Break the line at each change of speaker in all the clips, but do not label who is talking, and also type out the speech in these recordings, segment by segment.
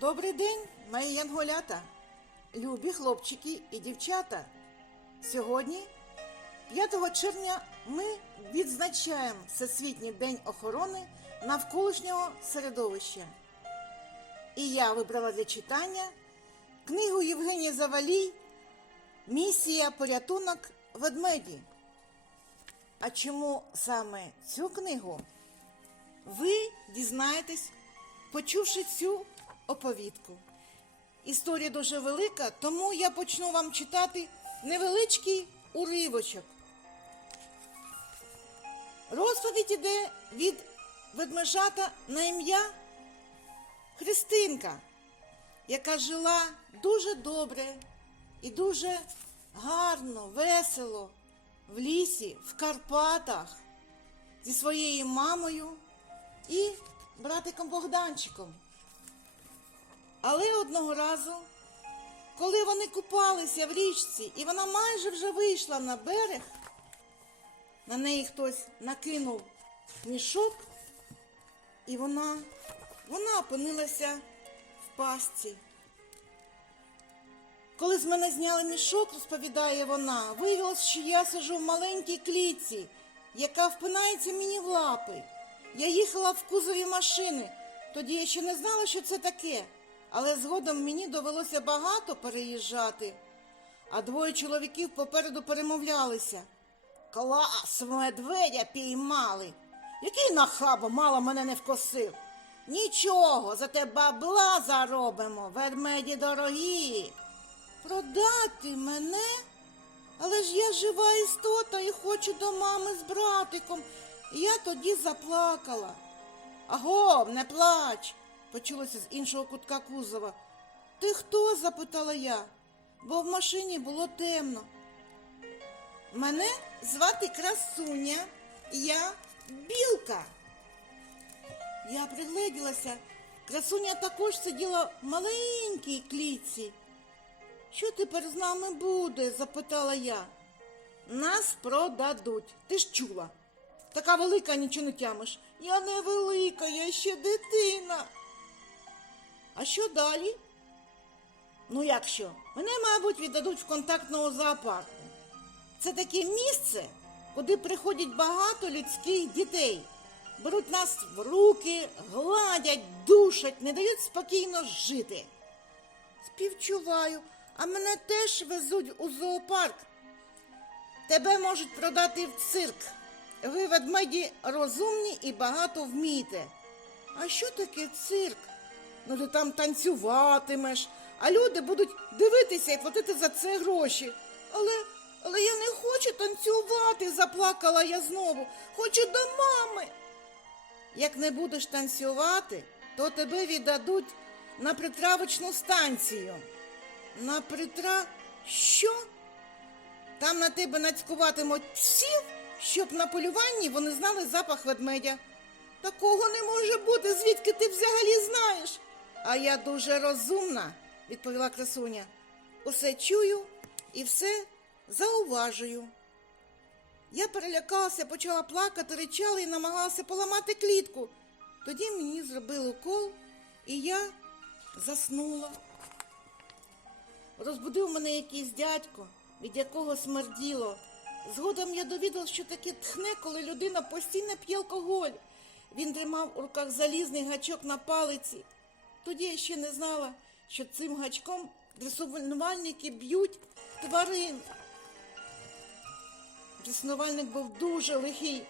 Добрий день, мої янголята, любі хлопчики і дівчата. Сьогодні, 5 червня, ми відзначаємо Всесвітній день охорони навколишнього середовища. І я вибрала для читання книгу Євгенія Завалій Місія порятунок ведмеді. А чому саме цю книгу? Ви дізнаєтесь, почувши цю оповідку. Історія дуже велика, тому я почну вам читати невеличкий уривочок. Розповідь іде від ведмежата на ім'я Христинка, яка жила дуже добре і дуже гарно, весело в лісі, в Карпатах зі своєю мамою і братиком Богданчиком. Але одного разу, коли вони купалися в річці, і вона майже вже вийшла на берег, на неї хтось накинув мішок, і вона, вона опинилася в пастці. Коли з мене зняли мішок, розповідає вона, виявилось, що я сижу в маленькій клітці, яка впинається мені в лапи. Я їхала в кузові машини. Тоді я ще не знала, що це таке, але згодом мені довелося багато переїжджати. А двоє чоловіків попереду перемовлялися. Клас, медведя піймали. Який нахабо мало мене не вкосив. Нічого, зате бабла заробимо, ведмеді дорогі. Продати мене? Але ж я жива істота і хочу до мами з братиком. І я тоді заплакала. Агов, не плач, почулося з іншого кутка кузова. Ти хто? запитала я, бо в машині було темно. Мене звати Красуня, я білка. Я пригледілася. Красуня також сиділа в маленькій клітці. Що тепер з нами буде? запитала я. Нас продадуть. Ти ж чула. Така велика нічого не тямиш. Я не велика, я ще дитина. А що далі? Ну як що? Мене, мабуть, віддадуть в контактного зоопарку. Це таке місце, куди приходять багато людських дітей. Беруть нас в руки, гладять, душать, не дають спокійно жити. Співчуваю, а мене теж везуть у зоопарк. Тебе можуть продати в цирк. Ви, ведмеді, розумні і багато вмієте. А що таке цирк? Ну ти там танцюватимеш, а люди будуть дивитися і платити за це гроші. Але, але я не хочу танцювати, заплакала я знову. Хочу до мами. Як не будеш танцювати, то тебе віддадуть на притравочну станцію. На притра... Що? Там на тебе нацькуватимуть псів, щоб на полюванні вони знали запах ведмедя. Такого не може бути, звідки ти взагалі знаєш? А я дуже розумна, відповіла красуня. Усе чую і все зауважую. Я перелякалася, почала плакати, ричала і намагалася поламати клітку. Тоді мені зробили укол, і я заснула. Розбудив мене якийсь дядько, від якого смерділо. Згодом я довідалась, що таке тхне, коли людина постійно п'є алкоголь. Він тримав у руках залізний гачок на палиці. Тоді я ще не знала, що цим гачком дресувальники б'ють тварин. Дресувальник був дуже лихий.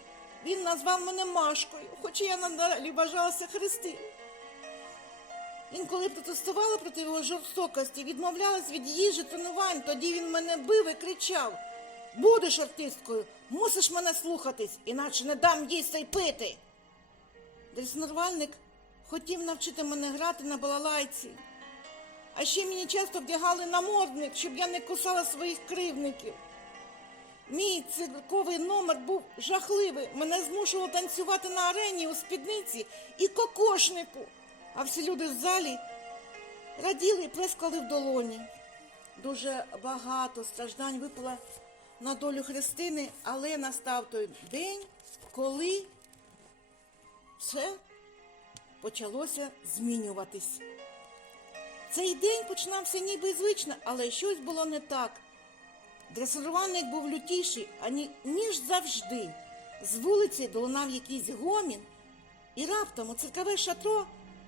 Він назвав мене Машкою, хоча я надалі вважалася Христиною. Інколи протестувала проти його жорстокості, відмовлялась від їжі, тренувань. Тоді він мене бив і кричав: Будеш артисткою, мусиш мене слухатись, іначе не дам їсти й пити. Дреснувальник хотів навчити мене грати на балалайці. А ще мені часто вдягали намордник, щоб я не кусала своїх кривників. Мій цирковий номер був жахливий. Мене змушувало танцювати на арені у спідниці і кокошнику. А всі люди в залі раділи і плескали в долоні. Дуже багато страждань випало на долю Христини, але настав той день, коли все почалося змінюватись. Цей день починався ніби звично, але щось було не так. Дресирувальник був лютіший, ані, ніж завжди. З вулиці долунав якийсь гомін, і раптом у циркове шатро,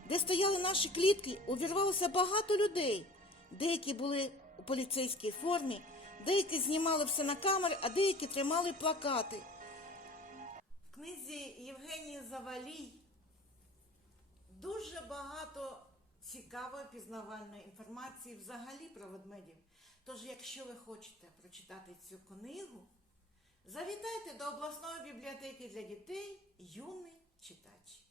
де стояли наші клітки, увірвалося багато людей. Деякі були у поліцейській формі, деякі знімали все на камери, а деякі тримали плакати. В книзі Євгенії Завалій дуже багато цікавої пізнавальної інформації взагалі про ведмедів. Тож, якщо ви хочете прочитати цю книгу, завітайте до обласної бібліотеки для дітей юний читач.